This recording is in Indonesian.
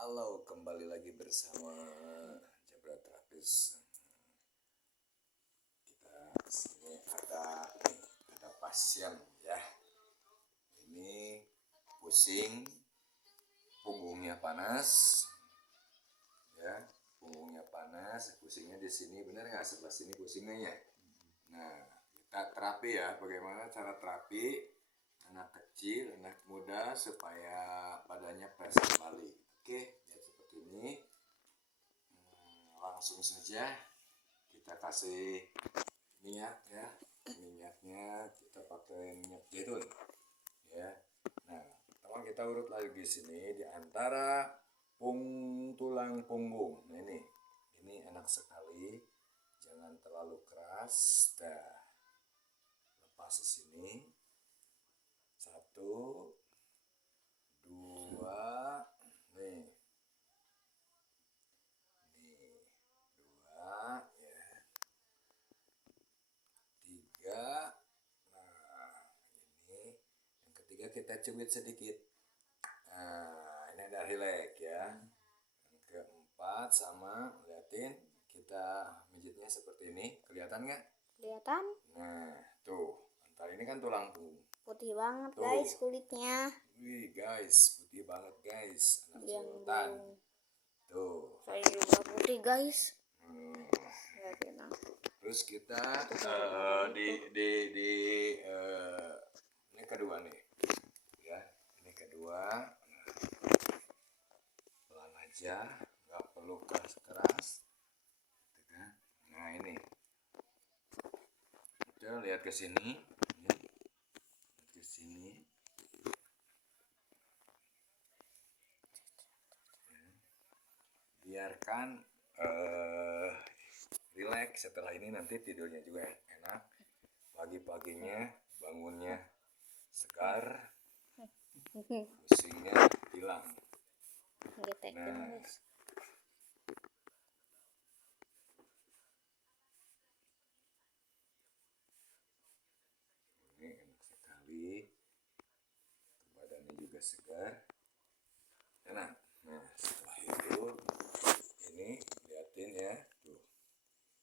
Halo, kembali lagi bersama Jabra Terapis. Kita sini ada pasien ya. Ini pusing, punggungnya panas, ya, punggungnya panas, pusingnya di sini, benar nggak sebelah sini pusingnya ya? Nah, kita terapi ya. Bagaimana cara terapi anak kecil, anak muda supaya badannya fresh kembali. Oke, ya seperti ini. Langsung saja kita kasih minyak ya. Minyaknya kita pakai minyak zaitun ya. Nah, teman kita urut lagi di sini di antara tulang punggung. Nah, ini enak sekali. Jangan terlalu keras. Dah. Lepas di sini. 1, 2, nih 2 ya, 3. Nah, ini yang ketiga kita cubit sedikit. Nah, ini ada rileks ya. Yang keempat sama, liatin kita mijitnya seperti ini, kelihatan nggak? Kelihatan. Nah, tuh, antar ini kan tulang punggung. Putih banget Tuh. guys kulitnya. Wih guys, putih banget guys, anak sultan. Tuh. Saya juga putih guys. Terus kita ini kedua nih, ya, ini kedua. Pelan aja, nggak perlu keras, gitu kan. Nah ini, kita lihat ke sini, ya. Lihat ke sini. Biarkan rileks. Setelah ini nanti tidurnya juga enak. Pagi-paginya bangunnya segar, pusingnya hilang. Nah, ini enak sekali, badannya juga segar, enak. Nah, setelah itu